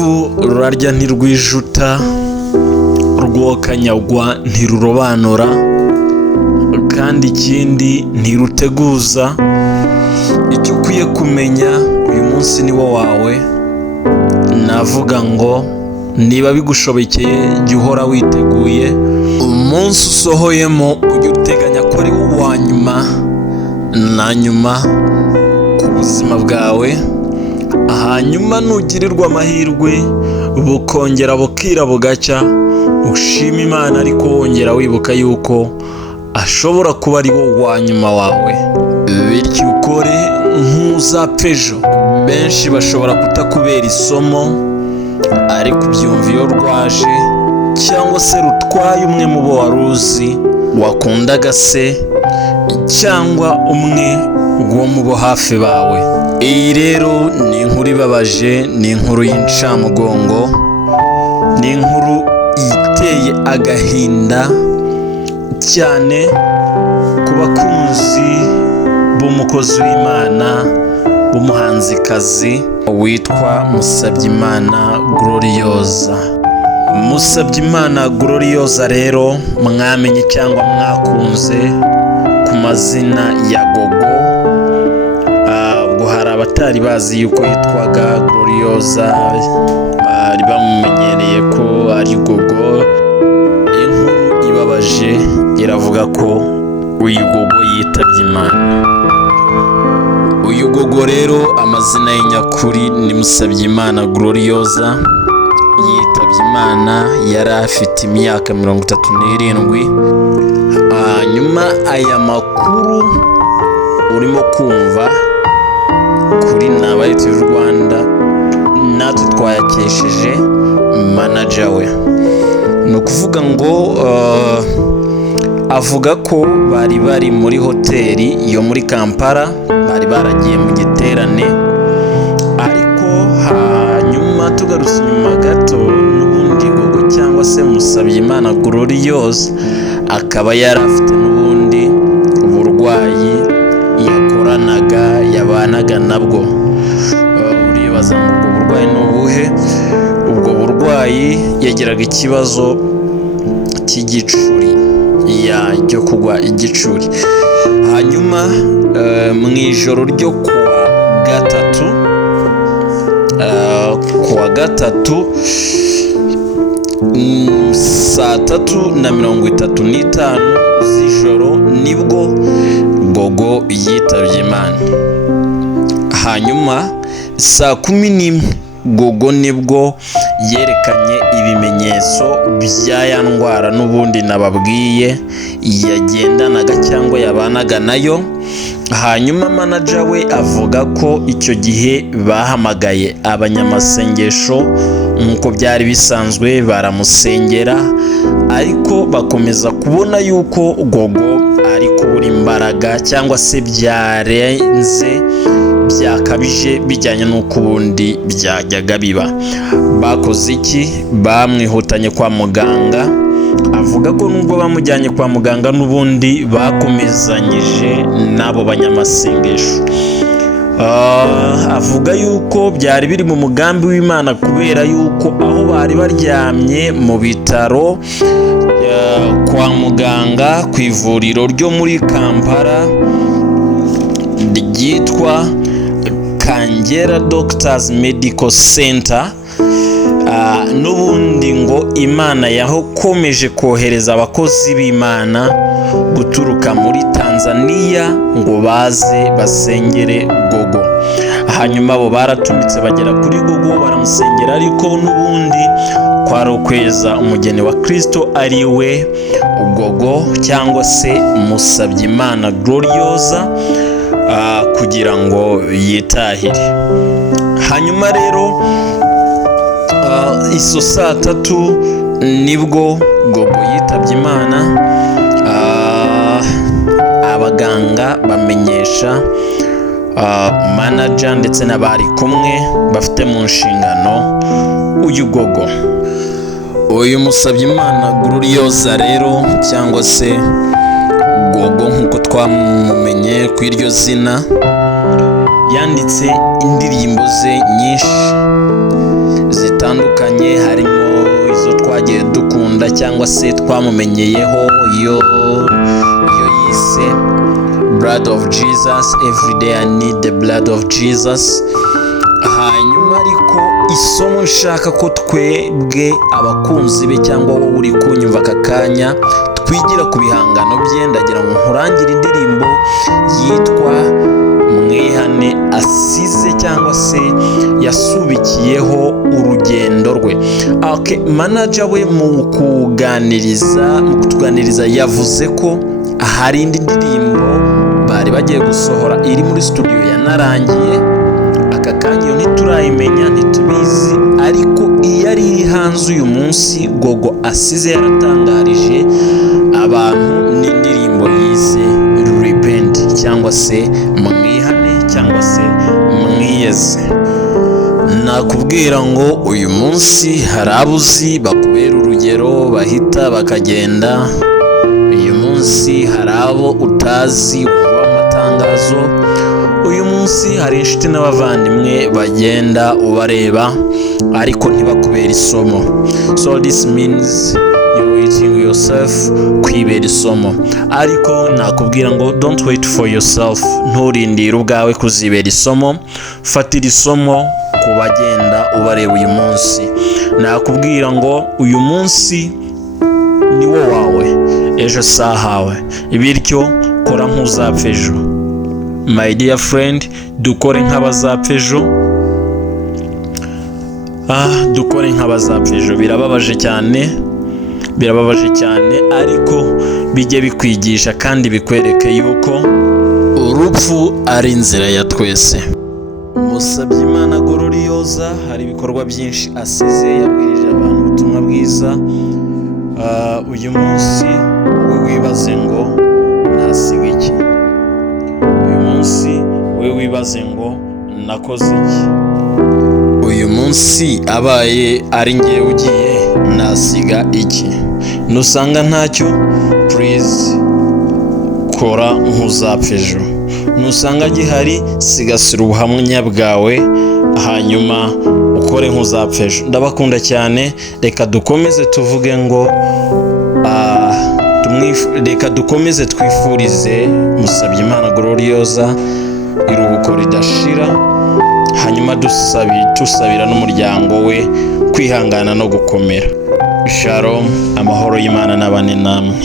urupfu rurarya ntirwijuta, rwokanyagwa ntirurobanura, kandi ikindi ntiruteguza. Icyo ukwiye kumenya uyu munsi ni wo wawe. Navuga ngo niba bigushobokeye jya uhora witeguye. Umunsi usohoyemo ujye uteganya ko ari wo wa nyuma na nyuma ku buzima bwawe. Hanyuma nugirirwa amahirwe bukongera bukira bugacya, ushima Imana ariko wongera wibuka yuko ashobora kuba ari wo wa nyuma wawe, bityo ukore nk'uzapfa ejo. Benshi bashobora kutakubera isomo, ariko ubyumva iyo rwaje cyangwa se rutwaye umwe mu bo wari uzi wakundaga se, cyangwa umwe wo mu bo hafi bawe. Iyi rero ni inkuru ibabaje, ni inkuru y'incamugongo, ni inkuru iteye agahinda cyane ku bakunzi b'umukozi w'Imana w'umuhanzikazi witwa Musabyimana Gloriosa. Musabyimana Gloriosa rero mwamenye cyangwa mwakunze ku mazina ya Gogo. Ubwo hari abatari bazi yuko yitwaga Gloriosa, bari bamumenyereye ko ari Gogo. Inkuru ibabaje iravuga ko uyu Gogo yitabye Imana. Uyu Gogo rero amazina ye nyakuri ni Musabyimana Gloriosa. Yitabye Imana yari afite imyaka 37. Hanyuma aya makuru urimo kumva kuri Nabaye TV Rwanda natwe twayakesheje manager we. Ni ukuvuga ngo avuga ko bari muri hoteli yo muri Kampala, bari baragiye mu giterane, ariko hanyuma tugarutse inyuma gato n'ubundi Gogo cyangwa se Musabyimana Gloriosa akaba yari afite n'ubundi uburwayi yabanaga nabwo. Uribaza ngo ubwo burwayi ni ubuhe? Ubwo burwayi yagiraga ikibazo cy'igicuri, cyo kugwa igicuri. Hanyuma mu ijoro ryo kuwa gatatu saa 3:35 z'ijoro nibwo Gogo yitabye Imana. Hanyuma saa 11 Gogo nibwo yerekanye ibimenyetso by'aya ndwara n'ubundi nababwiye yagendanaga cyangwa yabanaga nayo. Hanyuma manager we avuga ko icyo gihe bahamagaye abanyamasengesho nk'uko byari bisanzwe, baramusengera, ariko bakomeza kubona yuko Gogo ari kubura imbaraga cyangwa se byarenze byakabije bijyanye n'uko ubundi byajyaga biba. Bakoze iki? Bamwihutanye kwa muganga. Avuga ko nubwo bamujyanye kwa muganga n'ubundi bakomezanyije n'abo banyamasengesho. Avuga yuko byari biri mu mugambi w'Imana, kubera yuko aho bari baryamye mu bitaro kwa muganga ku ivuriro ryo muri Kampala ryitwa Kangera Doctors Medical Center, n'ubundi ngo Imana yakomeje kohereza abakozi b'Imana guturuka muri Tanzania ngo baze basengere Gogo. Hanyuma bo baratumitse bagera kuri Gogo baramusengera, ariko n'ubundi kwari ukweza umugeni wa Kristo ari we Gogo cyangwa se Musabyimana Gloriosa kugira ngo yitahire. Hanyuma rero iso saa 3 nibwo Gogo yitabye Imana. Abaganga bamenyesha manager ndetse n'abari kumwe bafite mu nshingano uyu Gogo. Uyu Musabyimana Gloriosa rero cyangwa se Gogo nk'uko twamumenye ku iryo zina, yanditse indirimbo ze nyinshi zitandukanye, harimo izo twagiye dukunda cyangwa se twamumenyeyeho, iyo yise Blood of Jesus, every day I need the blood of Jesus. Hanyuma ariko isomo nshaka ko twebwe abakunzi be cyangwa wowe uri kunyumva aka kanya twigira ku bihangano bye, ndagira ngo nkurangire indirimbo yitwa Mwihane asize cyangwa se yasubikiyeho urugendo rwe. Manager we mu kutuganiriza yavuze ko hari indi ndirimbo bari bagiye gusohora iri muri studio yanarangiye, aka kanya iyo ntiturayimenya ntitubizi, ariko iyo ari iri hanze uyu munsi Gogo asize yaratangarije abantu n'indirimbo yise Repent cyangwa se Mwihane cyangwa se Mwiyeze. Nakubwira ngo uyu munsi hari abuzi bakubera urugero bahita bakagenda, uyu munsi hari abo utazi wumva amatangazo, uyu munsi hari inshuti n'abavandimwe bagenda ubareba ariko ntibakubera isomo. So this means you're waiting yourself kwibera isomo, ariko nakubwira ngo don't wait for yourself, nturindire ubwawe kuzibera isomo, fatira isomo ku bagenda ubareba uyu munsi. Nakubwira ngo uyu munsi ni wo wawe, ejo sahawe, bityo kora nk'uzapfa ejo. My dear friend, dukore nk'abazapfa ejo, dukore nk'abazapfa ejo. Birababaje cyane ariko bijye bikwigisha kandi bikwereke yuko urupfu ari inzira ya twese. Musabyimana Gloriosa hari ibikorwa byinshi asize, yabwirije abantu ubutumwa bwiza. Uyu munsi we wibaze ngo nasiga iki, uyu munsi we wibaze ngo nakoze iki, uyu munsi abaye ari ngewe ugiye nasiga iki. Nusanga ntacyo, please kora nk'uzapfa ejo. Nusanga gihari, sigasira ubuhamya bwawe hanyuma ukore nk'uzapfa ejo. Ndabakunda cyane, reka dukomeze tuvuge ngo reka dukomeze twifurize Musabyimana Gloriosa iruhuko ridashira, hanyuma dusabira n'umuryango we kwihangana no gukomera. Shalom, amahoro y'Imana n'abane namwe.